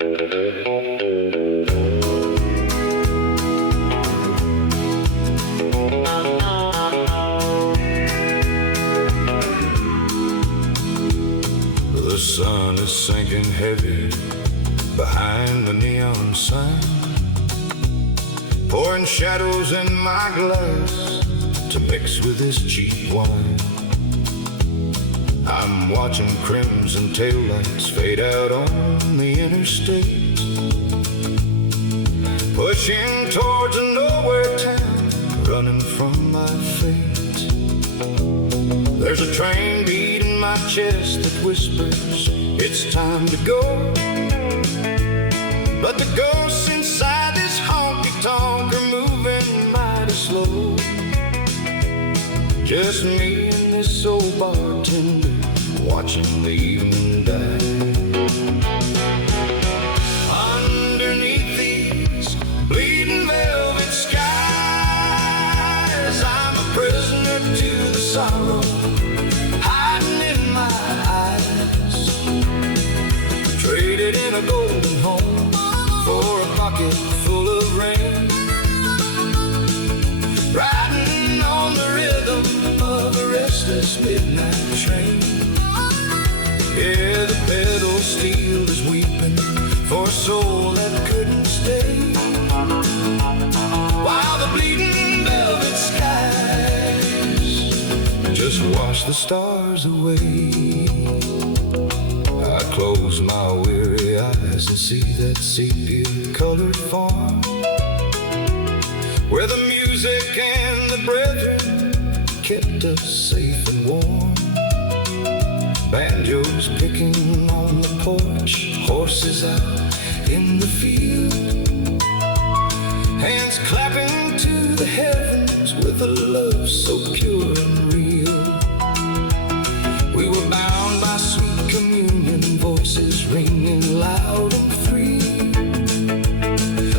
The sun is sinking heavy behind the neon sign, pouring shadows in my glass to mix with this cheap wine. I'm watching crimson taillights fade out on the interstate, pushing towards a nowhere town, running from my fate. There's a train beat in my chest that whispers it's time to go, but the ghosts inside this honky-tonk are moving mighty slow. Just me and this old bartender watching the evening die. Underneath these bleeding velvet skies, I'm a prisoner to the sorrow hiding in my eyes. Traded in a golden home for a pocket full of rain, riding on the rhythm of a restless midnight train. Yeah, the pedal steel is weeping for a soul that couldn't stay, while the bleeding velvet skies just wash the stars away. I close my weary eyes and see that sepia-colored farm, where the music and the brethren kept us safe and warm. Banjos picking on the porch, horses out in the field, hands clapping to the heavens with a love so pure and real. We were bound by sweet communion, voices ringing loud and free,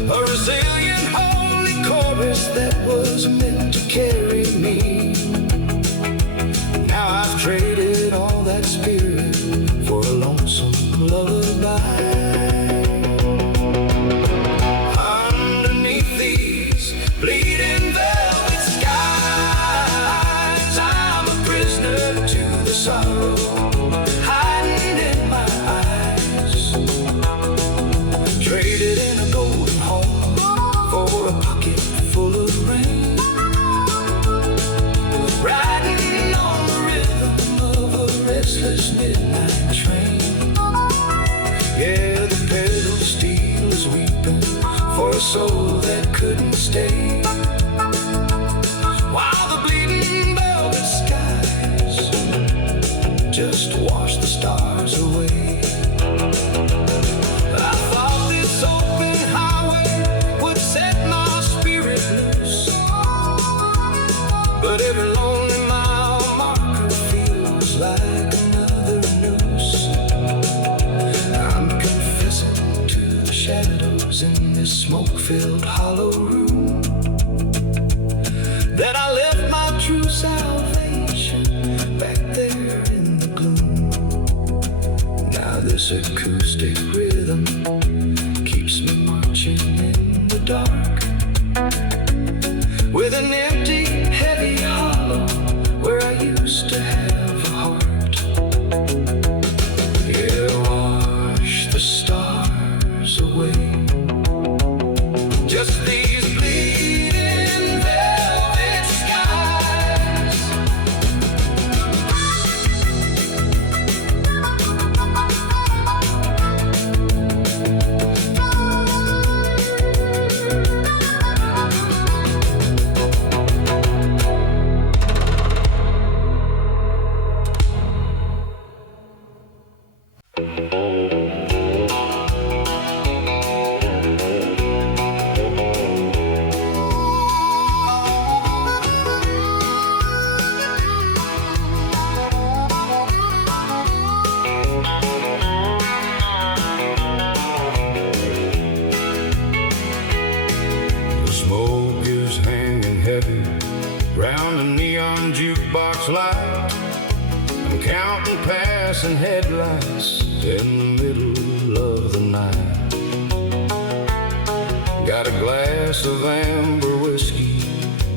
a resilient holy chorus that was meant to carry me. Now I've traded all that spirit for a lonesome lullaby. Underneath these bleeding velvet skies, I'm a prisoner to the sorrow hiding in my eyes. Traded in a golden home for a pocket full of rain, riding on the rhythm of a restless midnight train. Yeah, the pedal steel is weeping for a soul that couldn't stay, while the bleeding velvet skies just wash the stars away. I thought this open highway would set my spirit loose, but every lonely mile marker feels like another noose. I'm confessing to the shadows in this smoke-filled hollow room that I left my true salvation back there in the gloom. Now this acoustic rhythm keeps me marching in the dark, with an empty, heavy hollow where I used to have a heart. Yeah, wash the stars away. Just these bleeding velvet skies. light. I'm counting passing headlights in the middle of the night. glass of amber whiskey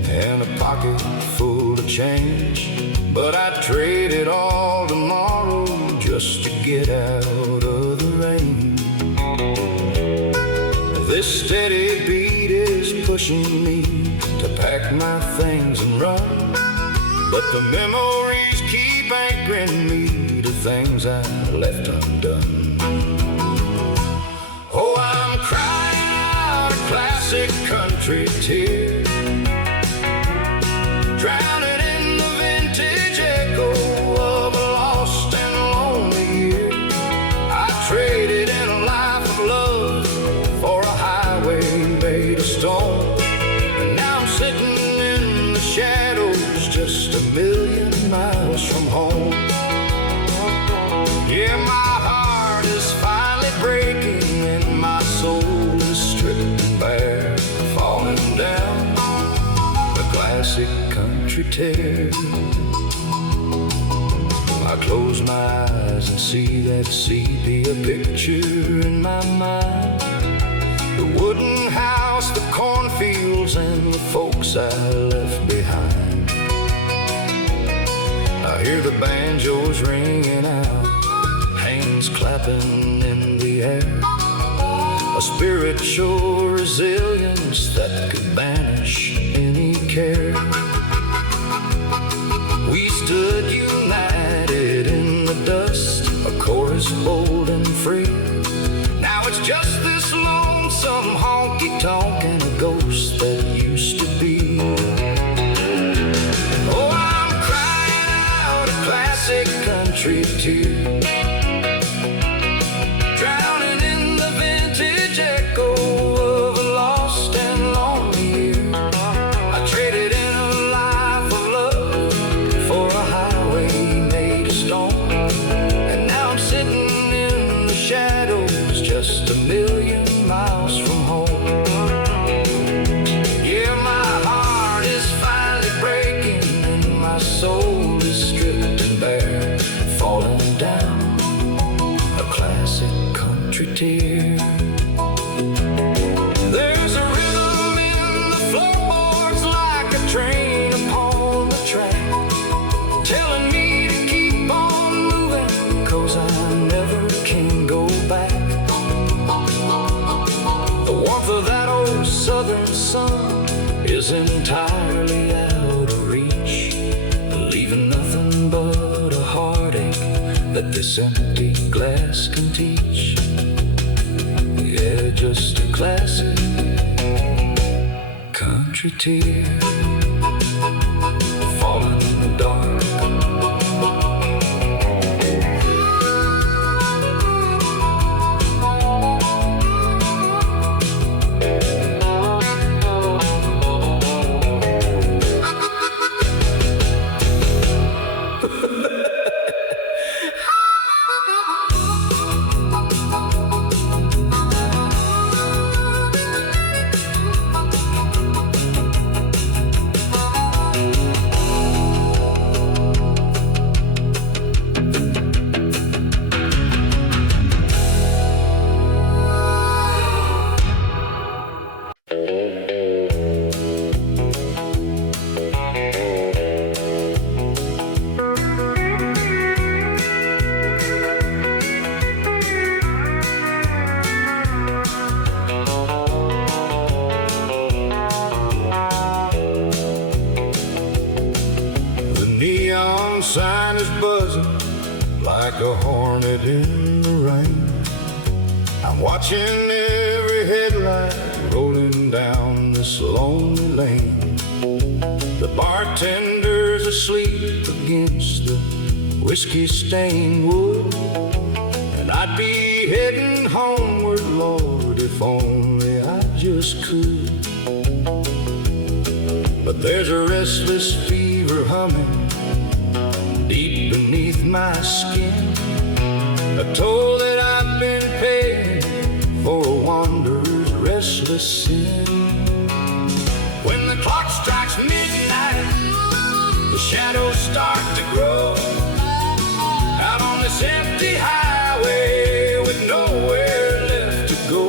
and a pocket full of change. But I'd trade it all tomorrow just to get out of the rain. This steady beat is pushing me to pack my things and run, but the memories keep anchoring me to things I left undone. Oh, I'm crying out a classic country tear, drowning in the vintage echo of a lost and lonely year. I traded in a life of love for a highway made of stone, and now I'm sitting in the shadows just a million miles from home. Yeah, my heart is finally breaking and my soul is stripped bare, falling down a classic country tear. I close my eyes and see that sepia picture in my mind, the wooden house, the cornfields, and the folks I left behind. I hear the banjos ringing out, hands clapping in the air, a spiritual resilience that could banish any care. We stood united in the dust, a chorus bold and free. Now it's just this lonesome honky-tonk and a ghost that used to be. Oh, I'm crying out a classic country tear, drowning in the vintage echo of a lost and lonely year. I traded in a life of love for a highway made of stone, and now I'm sitting in the shadows just a million miles from home. Yeah, my heart is finally breaking and my soul is stripped and bare, falling down a classic country tear. There's a rhythm in the floorboards like a train upon the track, telling me to keep on moving, 'cause I never can go back. The warmth of that old southern sun is entirely out of reach, leaving nothing but a heartache that this empty glass can teach. Yeah, just a classic country tear, falling in the dark. Neon sign is buzzing like a hornet in the rain. I'm watching every headlight rolling down this lonely lane. The bartender's asleep against the whiskey-stained wood, and I'd be heading homeward, Lord, if only I just could. But there's a restless fever humming deep beneath my skin, a toll that I've been paying for a wanderer's restless sin. When the clock strikes midnight, the shadows start to grow out on this empty highway with nowhere left to go.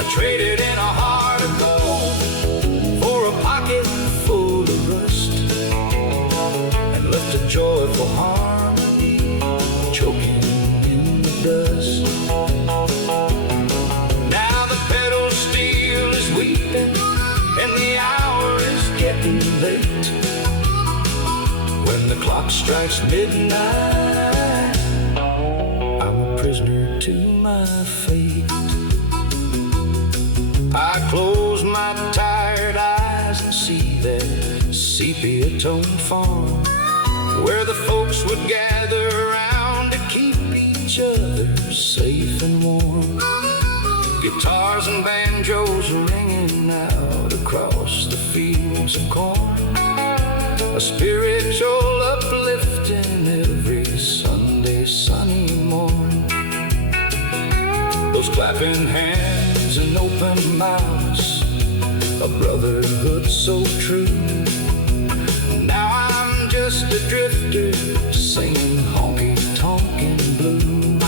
I traded in a heart of clock strikes midnight, I'm a prisoner to my fate. I close my tired eyes and see that sepia-toned farm where the folks would gather around to keep each other safe and warm. Guitars and banjos ringing out across the fields of corn, a spiritual uplifting every Sunday sunny morn. Those clapping hands and open mouths, a brotherhood so true. Now I'm just a drifter singing honky-tonkin' blue.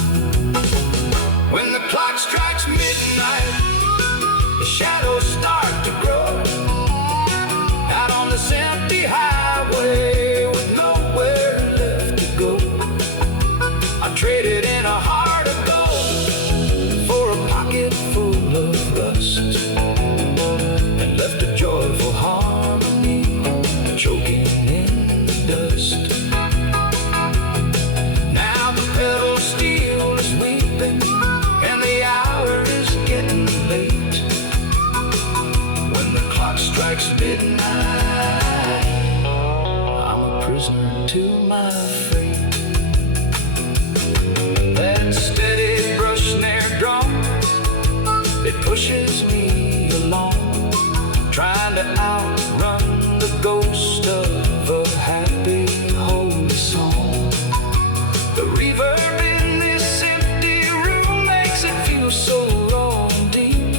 When the clock strikes midnight, the shadows start to grow out on this empty highway with nowhere left to go. I traded in a heart of gold for a pocket full of rust, and left a joyful harmony choking in the dust. Now the pedal steel is weeping and the hour is getting late. When the clock strikes midnight, I'm a prisoner to my fate. That steady brush snare drum, it pushes me along, trying to outrun the ghost of a happy, holy song. The reverb in this empty room makes it feel so raw and deep,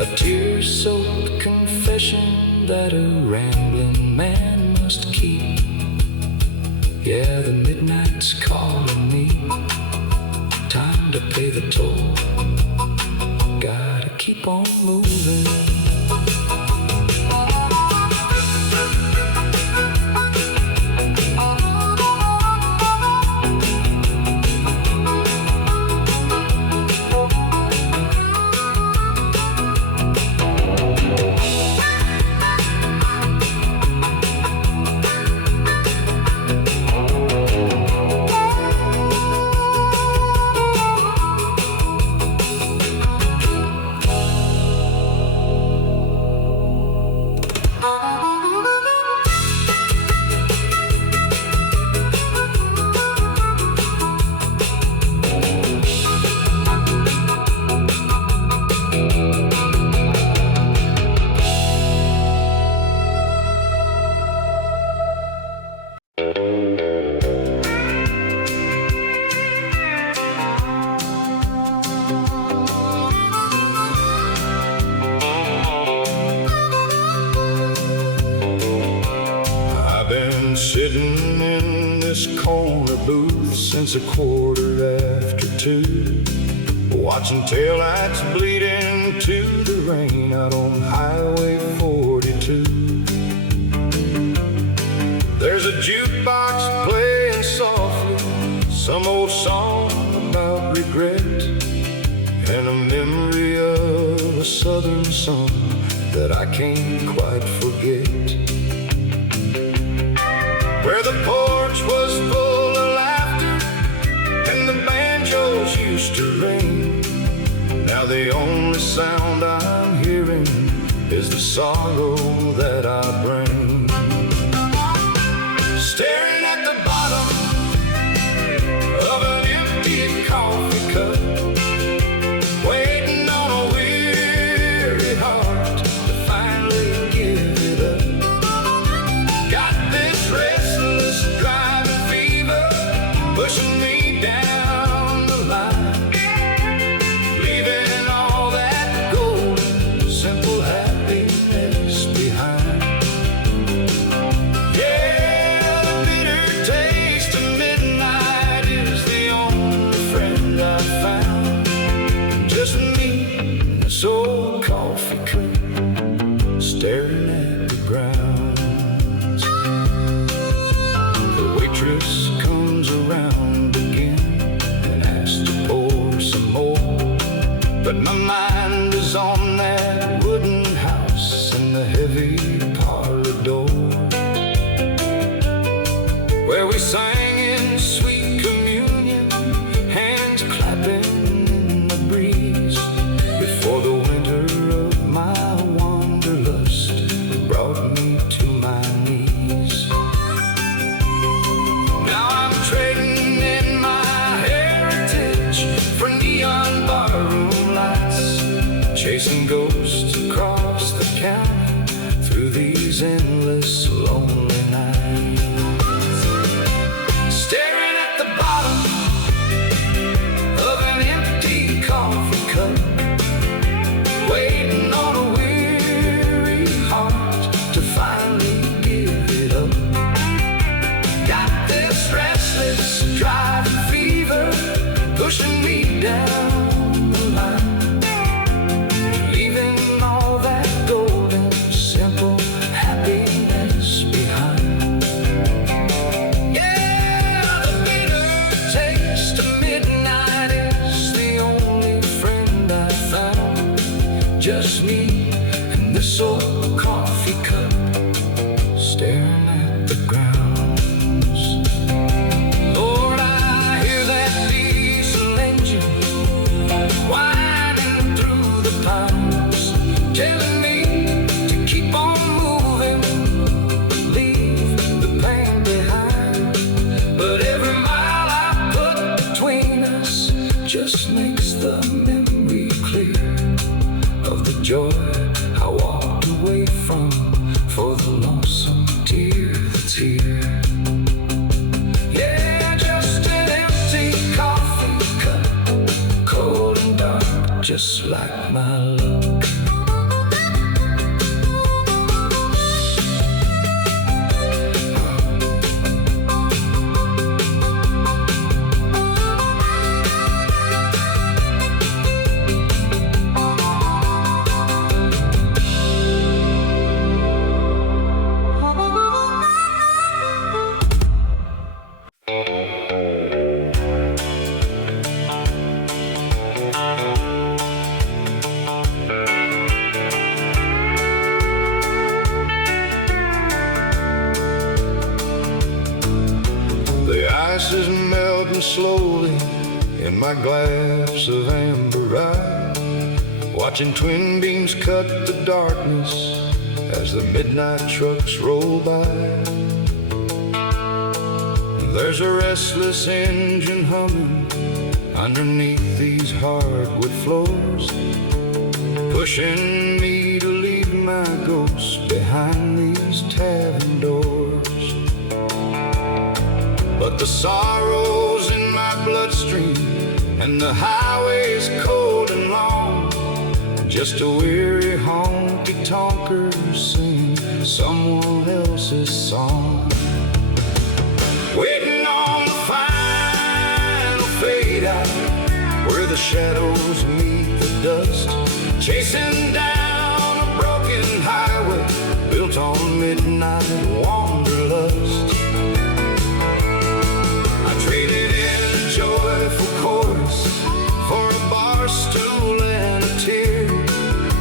a tear-soaked confession that a rambling man must keep. Yeah, the midnight's calling me, time to pay the toll. Gotta keep on moving. Sitting in this corner booth since 2:15, watching taillights bleed into the rain out on Highway 42. There's a jukebox playing softly, some old song about regret, and a memory of a southern sun that I can't quite forget. Where the porch was full of laughter and the banjos used to ring, now the only sound I'm hearing is the sorrow that I bring. Staring at the bottom of an empty coffee cup, waiting on a weary heart to finally give it up. Got this restless driving fever pushing me down the line, leaving all that golden, simple happiness behind. Yeah, the bitter taste of midnight is the only friend I found. Just me and this old coffee cup staring at the ground. The waitress comes around again and asks to pour some more, but my mind is on that wooden house and the heavy parlor door. chasing ghosts across the county through these endless lonely nights. Staring at the bottom of an empty coffee cup, waiting on a weary heart to finally give it up. Got this restless driving fever pushing me down the line, leaving all that golden, simple happiness behind. Yeah, the bitter taste of midnight is the only friend I found. Just me and this old coffee cup, staring at the ground. Telling me to keep on moving, leave the pain behind. But every mile I put between us just makes the memory clear of the joy I walked away from for the lonesome tear that's here. Yeah, just an empty coffee cup, cold and dark, just like my luck. Ice is melting slowly in my glass of amber rye, watching twin beams cut the darkness as the midnight trucks roll by. There's a restless engine humming underneath these hardwood floors, pushing me to leave my ghost behind these tavern doors. But the sorrow's in my bloodstream, and the highway's cold and long, just a weary honky-tonker singing someone else's song. Waiting on the final fade out, where the shadows meet the dust, chasing down a broken highway built on midnight wanderlust. Traded in a joyful chorus for a bar stool and a tear.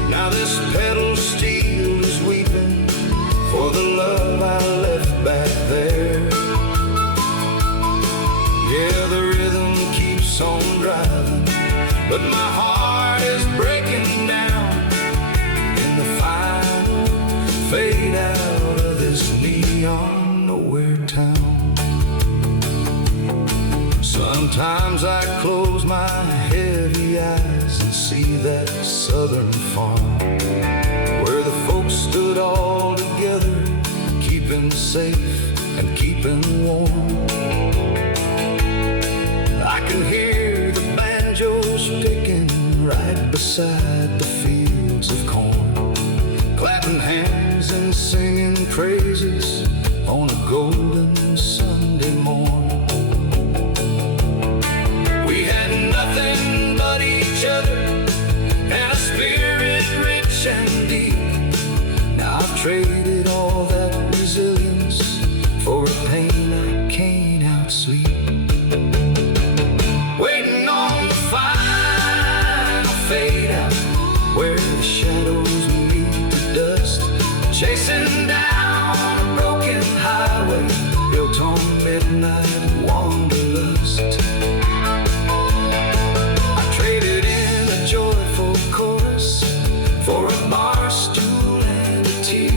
Now this pedal steel is weeping for the love I left back there. Yeah, the rhythm keeps on driving, but my heart is breaking down in the final fade out of this neon nowhere town. Sometimes I close my heavy eyes and see that southern farm where the folks stood all together, keeping safe and keeping warm. I can hear the banjos picking right beside the fields of corn, clapping hands and singing praises on a golden Sunday morn. Nothing but each other and a spirit rich and deep. Now I've traded all that resilience for a pain I can't outsleep. Waiting on the final fade out, where the shadows meet the dust, chasing down a broken highway built on midnight wanderlust. For a bar stool and a tear.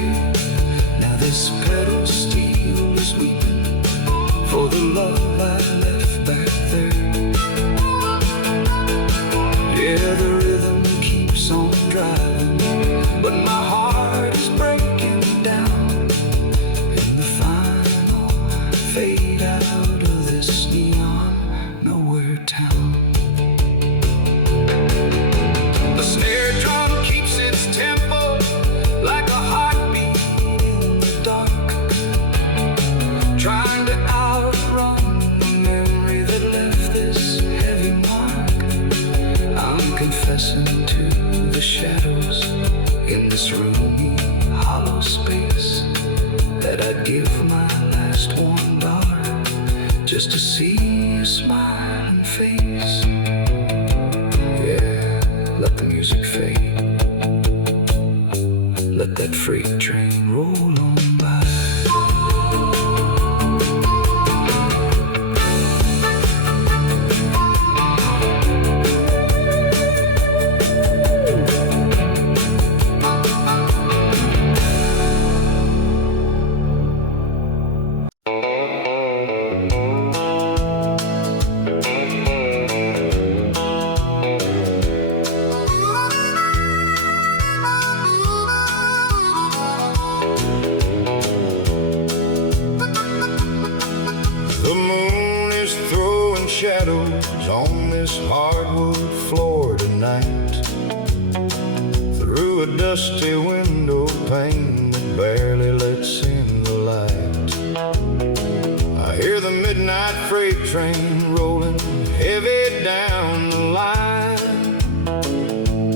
Now this pedal steel is weeping for the love I left back there. Yeah, the rhythm keeps on driving, that freight train roll on by. Shadows on this hardwood floor tonight, through a dusty window pane that barely lets in the light. I hear the midnight freight train rolling heavy down the line,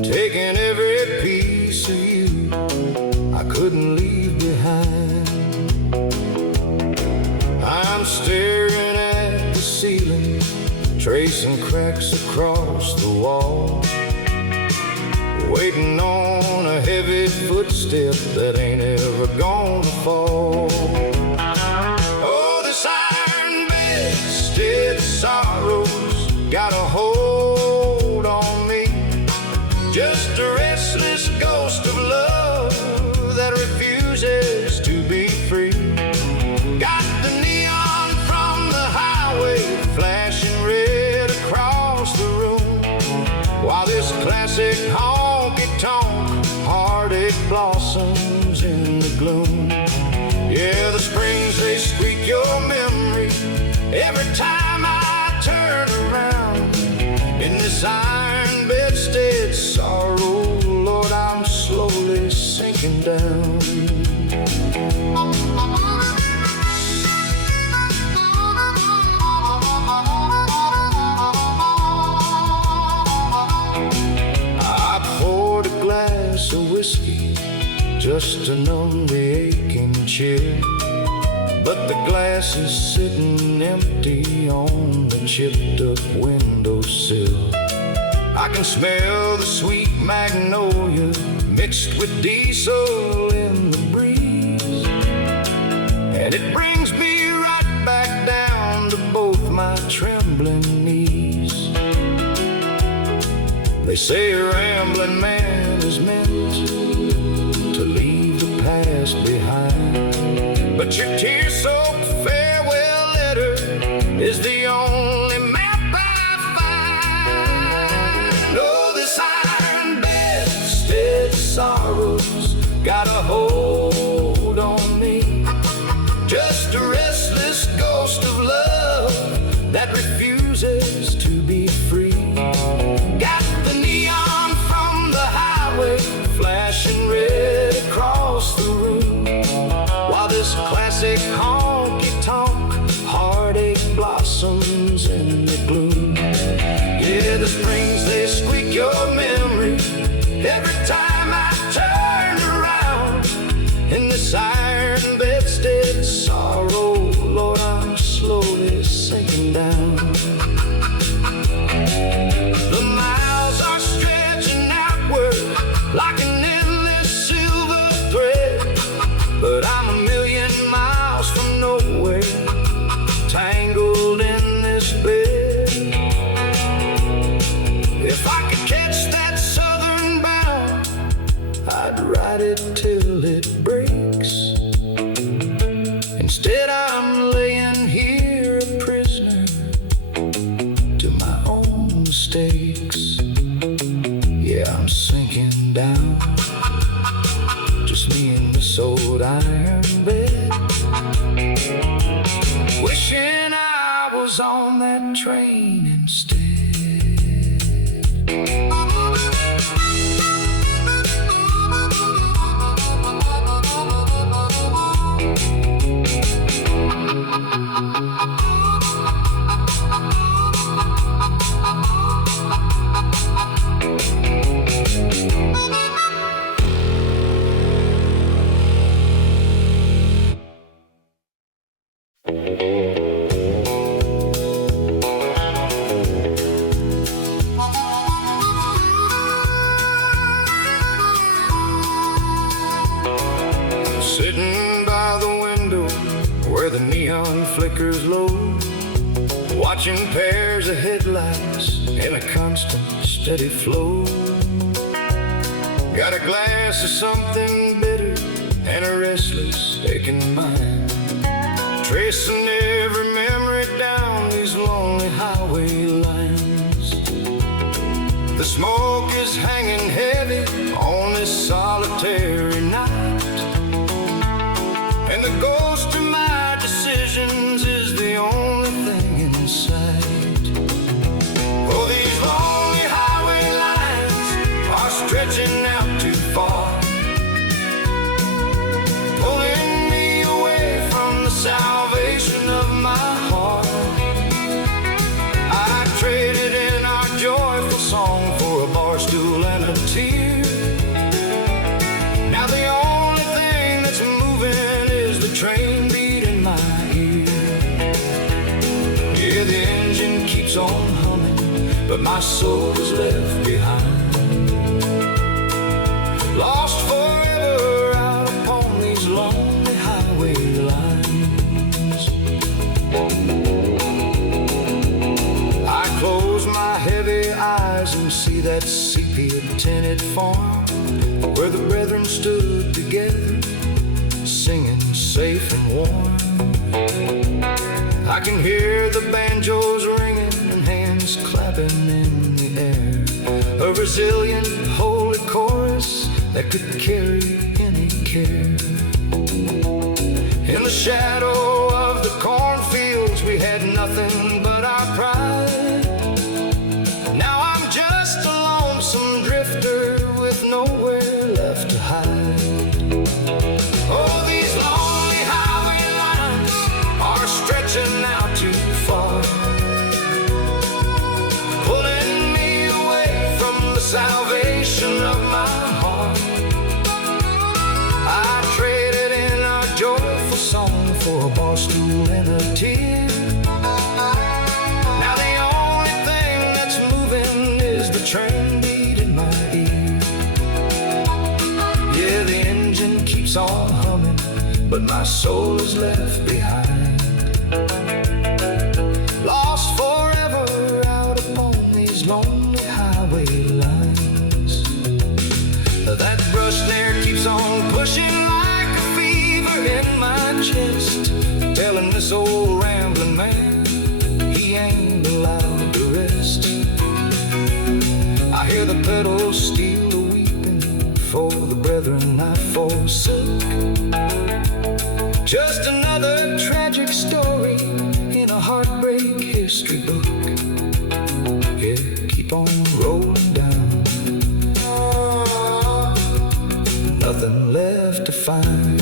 taking every piece of you I couldn't leave behind. I'm staring at the ceiling, tracing cracks across the wall, waiting on a heavy footstep that ain't ever gonna fall. Oh, this iron bedstead sorrow's got a hold on me, just a restless ghost of love that refuses to be free. Got the neon from the highway flashing red across the room, while this classic honky-tonk heartache blossoms in the gloom. Yeah, the springs, they squeak your memory every time I turn around. In this iron bedstead sorrow, Lord, I'm slowly sinking down. Whiskey just to numb the aching chill, but the glass is sitting empty on the chipped up windowsill. I can smell the sweet magnolia mixed with diesel in the breeze, and it brings me right back down to both my trembling knees. They say a rambling man is meant to leave the past behind, but your tear-soaked farewell letter is the only map I find. Oh, this iron bedstead sorrow's got a hold on me, just a restless ghost of love that refuses to be free. Got the neon from the highway flashing red across the room, while this classic honky-tonk heartache blossoms in the gloom. Yeah, the springs, they squeak your memory every time I turn around. In this iron bedstead sorrow, Lord, I'm slowly sinking down. The miles are stretching outward like an endless silver thread, but I'm a million miles from nowhere, tangled in this bed. If I could catch that southern bound, I'd ride it till it breaks. Instead, I'm laying here a prisoner to my own mistakes. Yeah, I'm sinking down, just me and this old iron bed, wishing I was on that train instead. where the neon flickers low, watching pairs of headlights in a constant, steady flow. Got a glass of something bitter and a restless, aching mind, tracing every memory down these lonely highway lines. The smoke is hanging heavy on this solitary night, and the ghost of my decisions is the only thing in sight. Oh, these lonely highway lines are stretching out too far, pulling me away from the salvation of my heart. I traded in our joyful song for a bar stool and a tear. Now the only thing that's moving is the train beat in my ear. Yeah, the engine keeps on humming, but my soul is left behind, lost forever out upon these lonely highway lines. I close my heavy eyes and see that sepia-tinted farm where the brethren stood together, singing safe and warm. I can hear the banjos ringing and hands clapping in the air, a resilient, holy chorus that could carry any care. In the shadow of the cornfields we had nothing but our pride. Now I'm just a lonesome drifter with nowhere left to hide. Oh, these lonely highway lines are stretching out too far, pulling me away from the salvation of my heart. I traded in our joyful song for a bar stool and a tear. Now the only thing that's moving is the train beat in my ear. Yeah, the engine keeps on humming, but my soul is left behind, lost forever out upon these lonely highway lines. That brush there keeps on pushing like a fever in my chest, telling this old rambling man he ain't allowed to rest. I hear the pedals steal a weeping for the brethren I forsook. Just another tragic story in a heartbreak history book. Yeah, keep on rolling down, nothing left to find.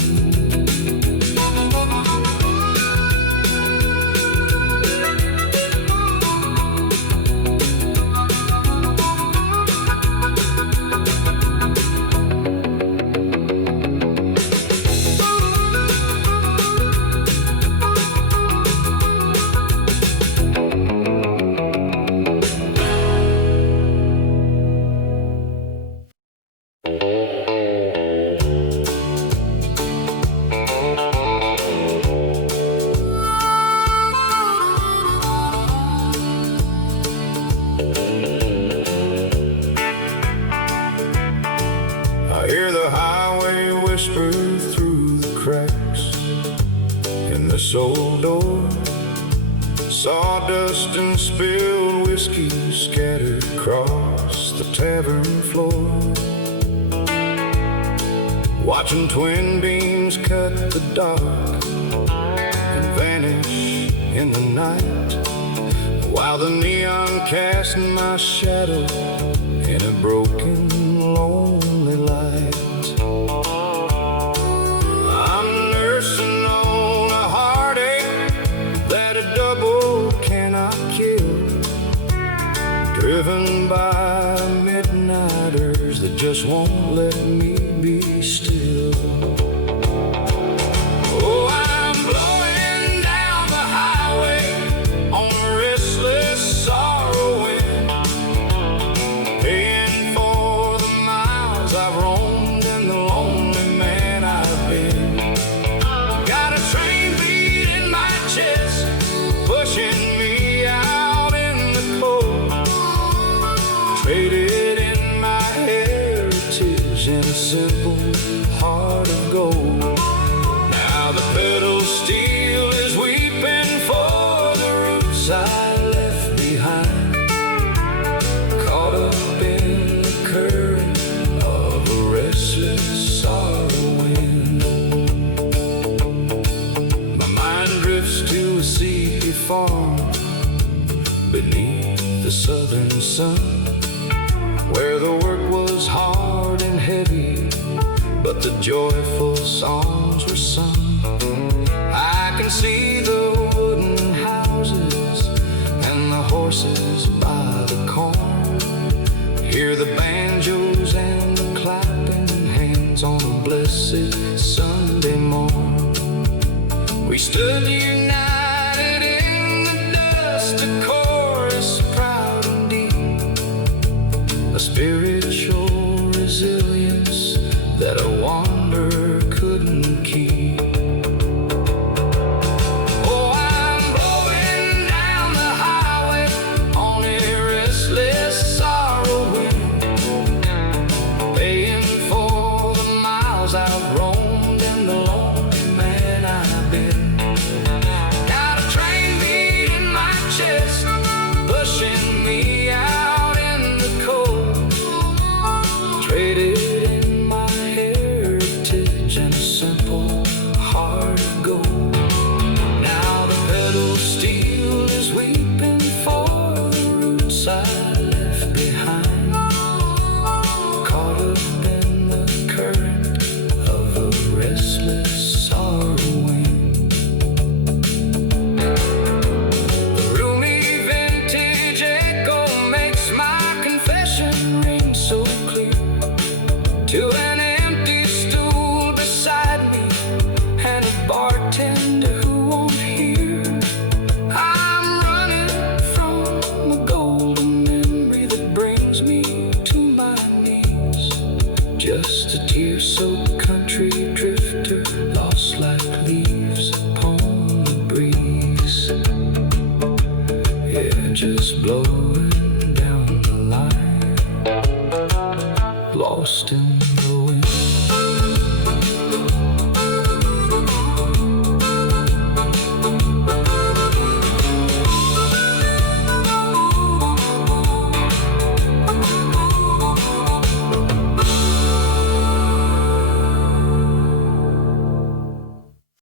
Through the cracks in this old door, sawdust and spilled whiskey scattered across the tavern floor. Watching twin beams cut the dark and vanish in the night, while the neon cast my shadow in a broken, lonely light. Driven by midnighters that just won't let me be still. Oh, I'm blowing down the highway on a restless sorrow wind, paying for the miles I've roamed and the lonely man I've been. Got a train beat in a simple heart of gold. Now the pedal steel is weeping for the roots I left behind, caught up in the current of a restless sorrow wind. My mind drifts to a sleepy farm beneath the southern sun, where the work was hard and heavy, but the joyful songs were sung. I can see the wooden houses and the horses by the corn, hear the banjos and the clapping hands on a blessed Sunday morn. We stood united in the dust, a chorus proud and deep, a spiritual resilience that a wanderer couldn't keep. Oh, I'm blowing down the highway on a restless sorrow wind, paying for the miles I've roamed and the lonely man I've been. Got a train beat in my chest, pushing me out in the cold, traded in my heritage and a simple heart of gold. Now the pedal steel is weeping for the roots I left behind, caught up in the current of a restless sorrow wind. The roomy vintage echo makes my confession ring so clear to an empty stool beside me and a bartender who won't hear. I'm running from a golden memory that brings me to my knees, just a tear-soaked country drifter lost like leaves upon the breeze. Yeah, just blow